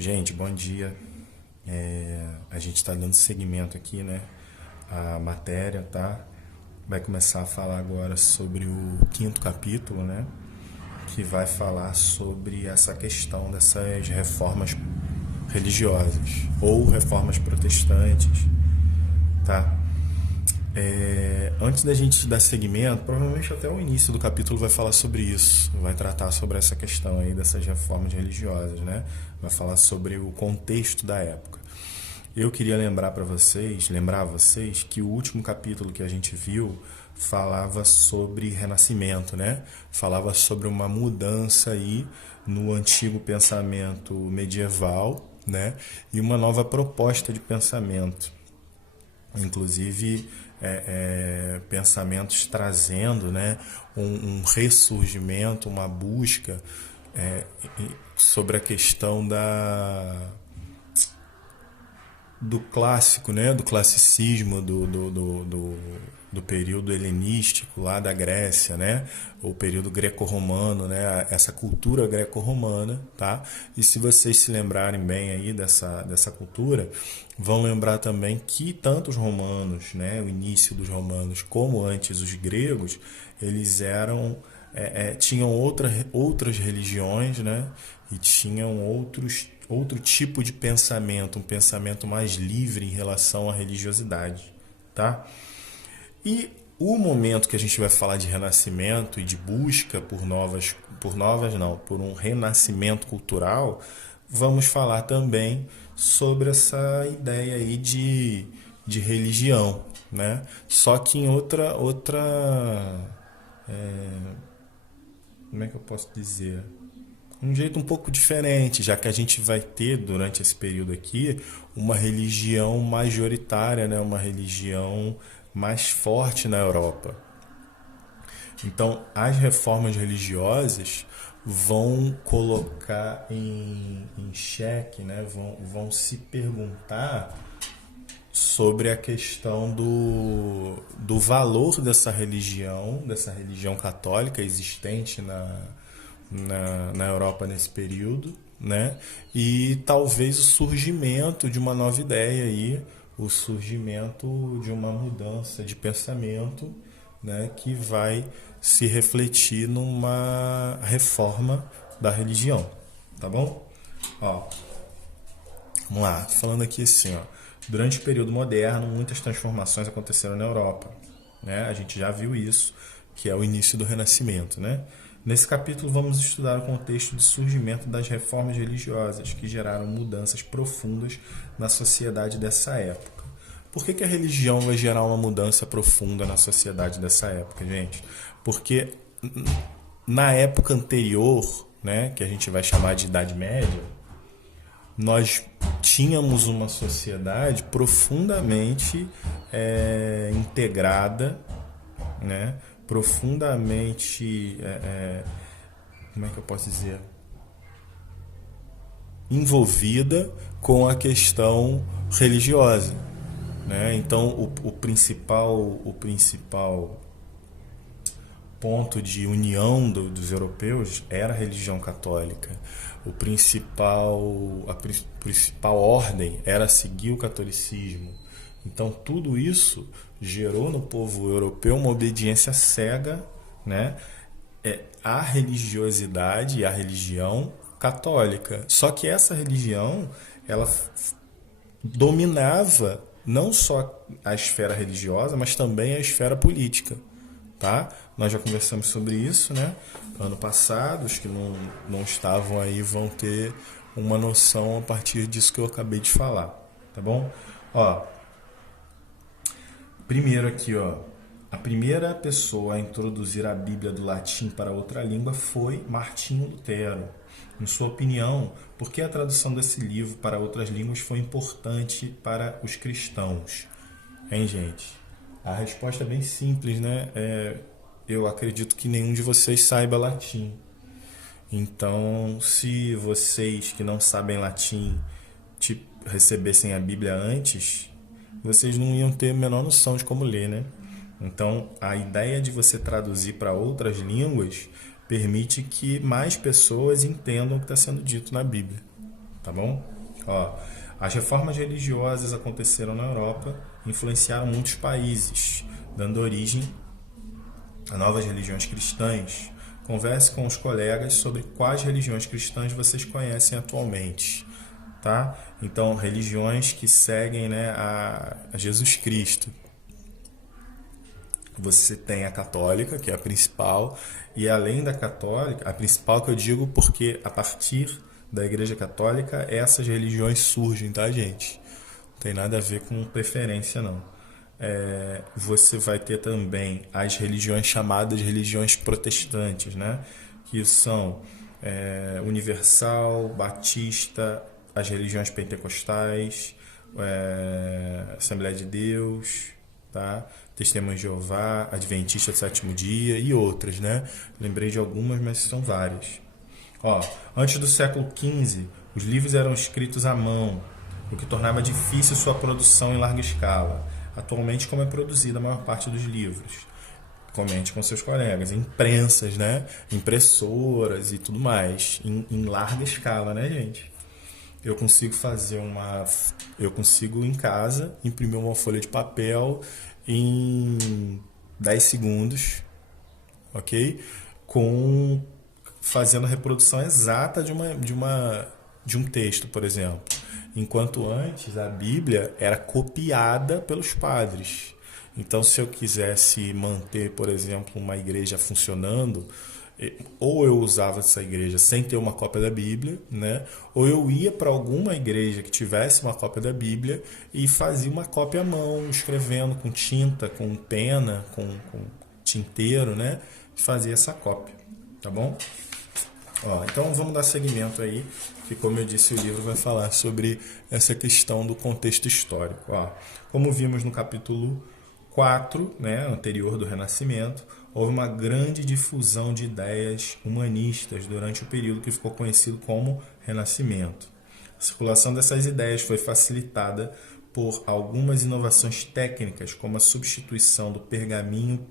Gente, bom dia. A gente está dando seguimento aqui, né? A matéria, tá? Vai começar a falar agora sobre o quinto capítulo, né? Que vai falar sobre essa questão dessas reformas religiosas ou reformas protestantes, tá? Antes da gente dar seguimento, provavelmente até o início do capítulo vai falar sobre isso, vai tratar sobre essa questão aí dessas reformas religiosas, né? Vai falar sobre o contexto da época. Eu queria lembrar vocês que o último capítulo que a gente viu falava sobre renascimento, né? Falava sobre uma mudança aí no antigo pensamento medieval, né? E uma nova proposta de pensamento, inclusive pensamentos trazendo, né, um ressurgimento, uma busca é, sobre a questão do clássico, né, do classicismo, do período helenístico lá da Grécia, né, o período greco-romano, né, essa cultura greco-romana, tá? E se vocês se lembrarem bem aí dessa cultura, vão lembrar também que tanto os romanos, né, o início dos romanos, como antes os gregos, eles tinham outras religiões, né, e tinham outro tipo de pensamento, um pensamento mais livre em relação à religiosidade, tá? E o momento que a gente vai falar de renascimento e de busca por um renascimento cultural, vamos falar também sobre essa ideia aí de religião, né? Só que em como é que eu posso dizer? Um jeito um pouco diferente, já que a gente vai ter durante esse período aqui uma religião majoritária, né? Uma religião mais forte na Europa. Então, as reformas religiosas vão colocar em xeque, né? Vão se perguntar sobre a questão do valor dessa religião católica existente na Europa nesse período, né? E talvez o surgimento de uma nova ideia aí, o surgimento de uma mudança de pensamento, né? Que vai se refletir numa reforma da religião, tá bom? Ó, vamos lá, falando aqui assim, ó. Durante o período moderno, muitas transformações aconteceram na Europa, né? A gente já viu isso, que é o início do Renascimento, né? Nesse capítulo vamos estudar o contexto de surgimento das reformas religiosas que geraram mudanças profundas na sociedade dessa época. Por que a religião vai gerar uma mudança profunda na sociedade dessa época, gente? Porque na época anterior, né, que a gente vai chamar de Idade Média, nós tínhamos uma sociedade profundamente integrada, né, profundamente, como é que eu posso dizer, envolvida com a questão religiosa, né? Então o principal ponto de união dos europeus era a religião católica. A principal ordem era seguir o catolicismo. Então tudo isso gerou no povo europeu uma obediência cega, né, à religiosidade e à religião católica. Só que essa religião, ela dominava não só a esfera religiosa, mas também a esfera política, tá? Nós já conversamos sobre isso, né? Ano passado, os que não estavam aí vão ter uma noção a partir disso que eu acabei de falar, tá bom? Ó, primeiro aqui, ó, a primeira pessoa a introduzir a Bíblia do latim para outra língua foi Martinho Lutero. Em sua opinião, por que a tradução desse livro para outras línguas foi importante para os cristãos? Hein, gente? A resposta é bem simples, né? Eu acredito que nenhum de vocês saiba latim. Então, se vocês que não sabem latim recebessem a Bíblia antes, vocês não iam ter a menor noção de como ler, né? Então, a ideia de você traduzir para outras línguas permite que mais pessoas entendam o que está sendo dito na Bíblia, tá bom? Ó, as reformas religiosas aconteceram na Europa, influenciaram muitos países, dando origem a novas religiões cristãs. Converse com os colegas sobre quais religiões cristãs vocês conhecem atualmente, tá? Então, religiões que seguem, né, a Jesus Cristo. Você tem a católica, que é a principal, e além da católica, a principal que eu digo porque a partir da Igreja Católica essas religiões surgem, tá, gente? Não tem nada a ver com preferência, não. Você vai ter também as religiões chamadas religiões protestantes, né? Que são Universal, Batista, as religiões pentecostais, Assembleia de Deus, tá? Testemunho de Jeová, Adventista do Sétimo Dia e outras, né? Lembrei de algumas, mas são várias. Ó, antes do século XV, os livros eram escritos à mão, o que tornava difícil sua produção em larga escala. Atualmente, como é produzida a maior parte dos livros? Comente com seus colegas. Imprensas, né? Impressoras e tudo mais. Em larga escala, né, gente? Eu consigo Eu consigo em casa imprimir uma folha de papel em 10 segundos, ok? Fazendo a reprodução exata de um texto, por exemplo. Enquanto antes a Bíblia era copiada pelos padres. Então, se eu quisesse manter, por exemplo, uma igreja funcionando, ou eu usava essa igreja sem ter uma cópia da Bíblia, né? Ou eu ia para alguma igreja que tivesse uma cópia da Bíblia e fazia uma cópia à mão, escrevendo com tinta, com pena, com tinteiro, né? Fazia essa cópia, tá bom? Ó, então vamos dar seguimento aí, que como eu disse, o livro vai falar sobre essa questão do contexto histórico. Ó, como vimos no capítulo 4, né, anterior do Renascimento, houve uma grande difusão de ideias humanistas durante o período que ficou conhecido como Renascimento. A circulação dessas ideias foi facilitada por algumas inovações técnicas, como a substituição do pergaminho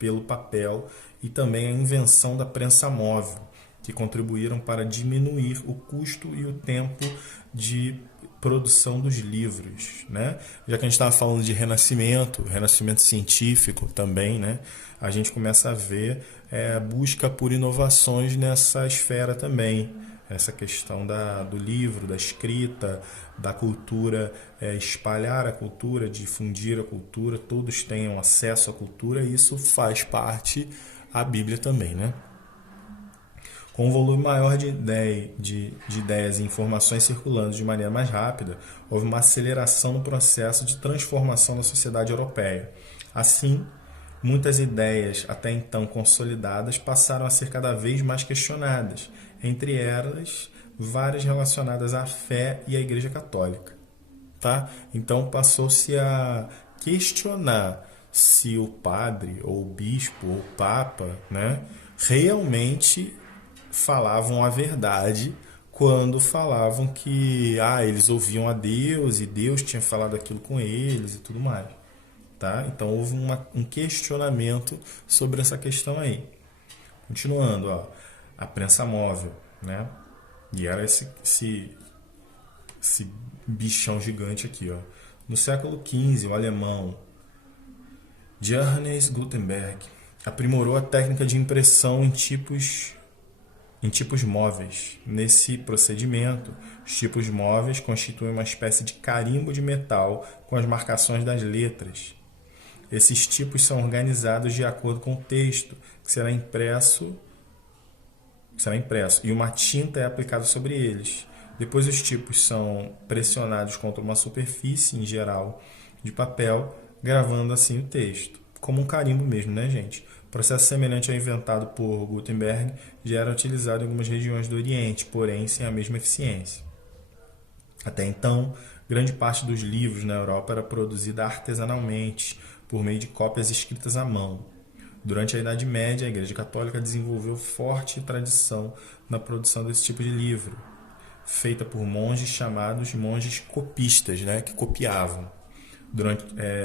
pelo papel e também a invenção da prensa móvel, que contribuíram para diminuir o custo e o tempo de produção dos livros, né? Já que a gente estava falando de renascimento científico também, né? A gente começa a ver busca por inovações nessa esfera também. Essa questão do livro, da escrita, da cultura, espalhar a cultura, difundir a cultura, todos tenham acesso à cultura, e isso faz parte a Bíblia também, né? Com um volume maior de ideias e informações circulando de maneira mais rápida, houve uma aceleração no processo de transformação da sociedade europeia. Assim, muitas ideias até então consolidadas passaram a ser cada vez mais questionadas, entre elas várias relacionadas à fé e à Igreja Católica. Tá? Então passou-se a questionar se o padre, ou o bispo, ou o papa, né, realmente falavam a verdade quando falavam que eles ouviam a Deus e Deus tinha falado aquilo com eles e tudo mais. Tá? Então houve um questionamento sobre essa questão aí. Continuando, ó, a prensa móvel, né? E era esse bichão gigante aqui, ó. No século XV, o alemão Johannes Gutenberg aprimorou a técnica de impressão em tipos móveis. Nesse procedimento, os tipos móveis constituem uma espécie de carimbo de metal com as marcações das letras. Esses tipos são organizados de acordo com o texto que será impresso e uma tinta é aplicada sobre eles. Depois os tipos são pressionados contra uma superfície, em geral, de papel, gravando assim o texto. Como um carimbo mesmo, né, gente? O processo semelhante ao inventado por Gutenberg já era utilizado em algumas regiões do Oriente, porém sem a mesma eficiência. Até então, grande parte dos livros na Europa era produzida artesanalmente, por meio de cópias escritas à mão. Durante a Idade Média, a Igreja Católica desenvolveu forte tradição na produção desse tipo de livro, feita por monges chamados monges copistas, né, que copiavam.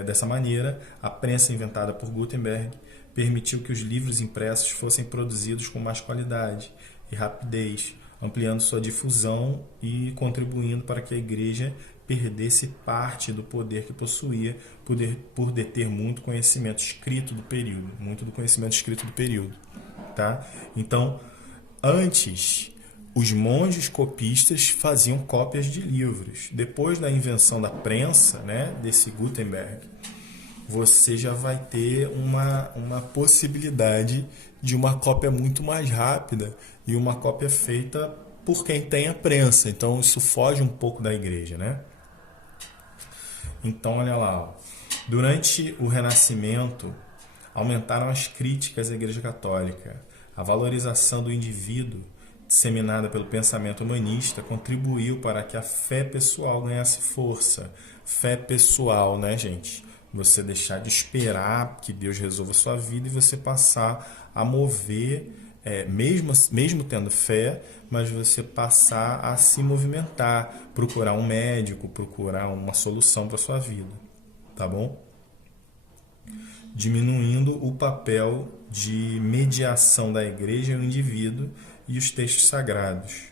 Dessa maneira, a prensa inventada por Gutenberg permitiu que os livros impressos fossem produzidos com mais qualidade e rapidez, ampliando sua difusão e contribuindo para que a igreja perdesse parte do poder que possuía por deter muito conhecimento escrito do período, muito do conhecimento escrito do período, tá? Então, antes, os monges copistas faziam cópias de livros. Depois da invenção da prensa, né, desse Gutenberg, você já vai ter uma possibilidade de uma cópia muito mais rápida e uma cópia feita por quem tem a prensa. Então, isso foge um pouco da igreja, né? Então, olha lá, ó. Durante o Renascimento, aumentaram as críticas à Igreja Católica. A valorização do indivíduo, disseminada pelo pensamento humanista, contribuiu para que a fé pessoal ganhasse força. Fé pessoal, né, gente? Você deixar de esperar que Deus resolva a sua vida e você passar a mover, mesmo tendo fé, mas você passar a se movimentar, procurar um médico, procurar uma solução para a sua vida, tá bom? Diminuindo o papel de mediação da igreja e o indivíduo e os textos sagrados,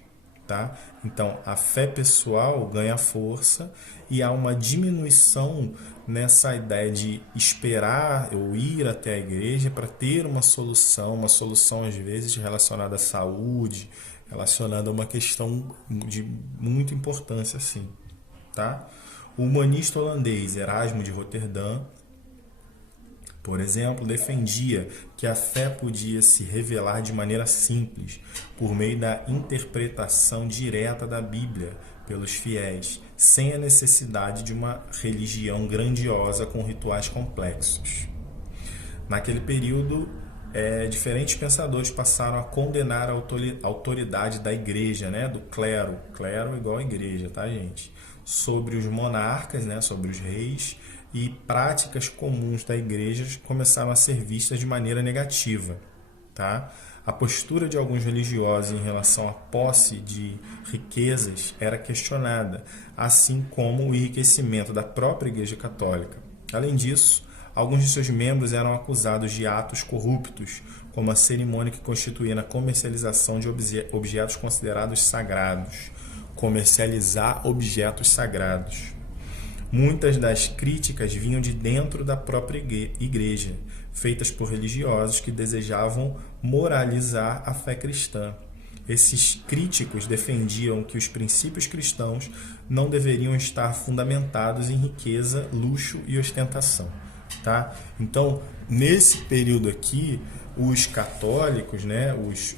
tá? Então, a fé pessoal ganha força e há uma diminuição nessa ideia de esperar ou ir até a igreja para ter uma solução às vezes relacionada à saúde, relacionada a uma questão de muita importância, assim, tá? O humanista holandês Erasmo de Roterdã, por exemplo, defendia que a fé podia se revelar de maneira simples, por meio da interpretação direta da Bíblia pelos fiéis, sem a necessidade de uma religião grandiosa com rituais complexos. Naquele período, diferentes pensadores passaram a condenar a autoridade da igreja, né, do clero, clero igual a igreja, tá, gente? Sobre os monarcas, né, sobre os reis, e práticas comuns da igreja começaram a ser vistas de maneira negativa, tá? A postura de alguns religiosos em relação à posse de riquezas era questionada, assim como o enriquecimento da própria Igreja Católica. Além disso, alguns de seus membros eram acusados de atos corruptos, como a cerimônia que constituía a comercialização de objetos considerados sagrados. Comercializar objetos sagrados. Muitas das críticas vinham de dentro da própria igreja, feitas por religiosos que desejavam moralizar a fé cristã. Esses críticos defendiam que os princípios cristãos não deveriam estar fundamentados em riqueza, luxo e ostentação, tá? Então, nesse período aqui, os católicos, né, os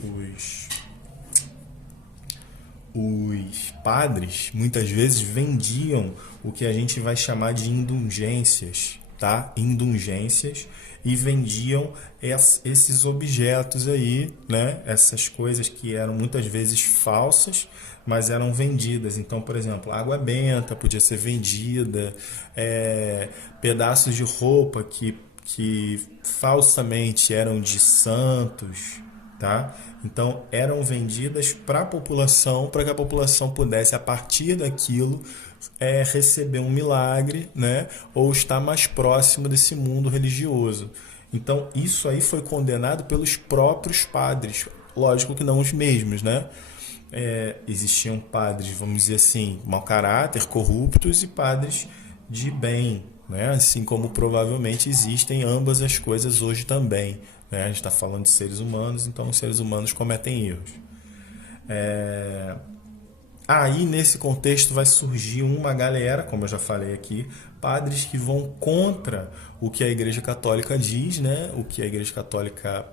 padres muitas vezes vendiam o que a gente vai chamar de indulgências, tá? Indulgências, e vendiam esses objetos aí, né? Essas coisas que eram muitas vezes falsas, mas eram vendidas. Então, por exemplo, água benta podia ser vendida, pedaços de roupa que falsamente eram de santos, tá? Então, eram vendidas para a população, para que a população pudesse, a partir daquilo, receber um milagre, né? Ou estar mais próximo desse mundo religioso. Então, isso aí foi condenado pelos próprios padres. Lógico que não os mesmos, né? Existiam padres, vamos dizer assim, mau caráter, corruptos, e padres de bem, né? Assim como provavelmente existem ambas as coisas hoje também. A gente está falando de seres humanos, então os seres humanos cometem erros. Aí, nesse contexto, vai surgir uma galera, como eu já falei aqui, padres que vão contra o que a Igreja Católica diz, né? O que a Igreja Católica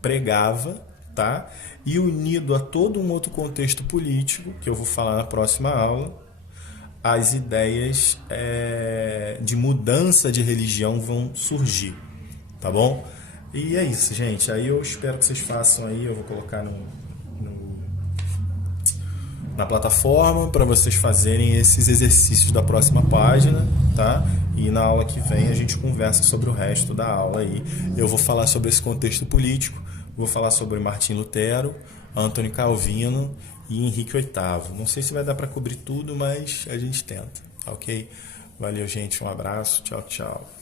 pregava, tá? E unido a todo um outro contexto político, que eu vou falar na próxima aula, as ideias de mudança de religião vão surgir, tá bom? E é isso, gente. Aí eu espero que vocês façam aí, eu vou colocar na plataforma para vocês fazerem esses exercícios da próxima página, tá? E na aula que vem a gente conversa sobre o resto da aula aí. Eu vou falar sobre esse contexto político, vou falar sobre Martim Lutero, Antônio Calvino e Henrique VIII. Não sei se vai dar para cobrir tudo, mas a gente tenta, ok? Valeu, gente. Um abraço. Tchau, tchau.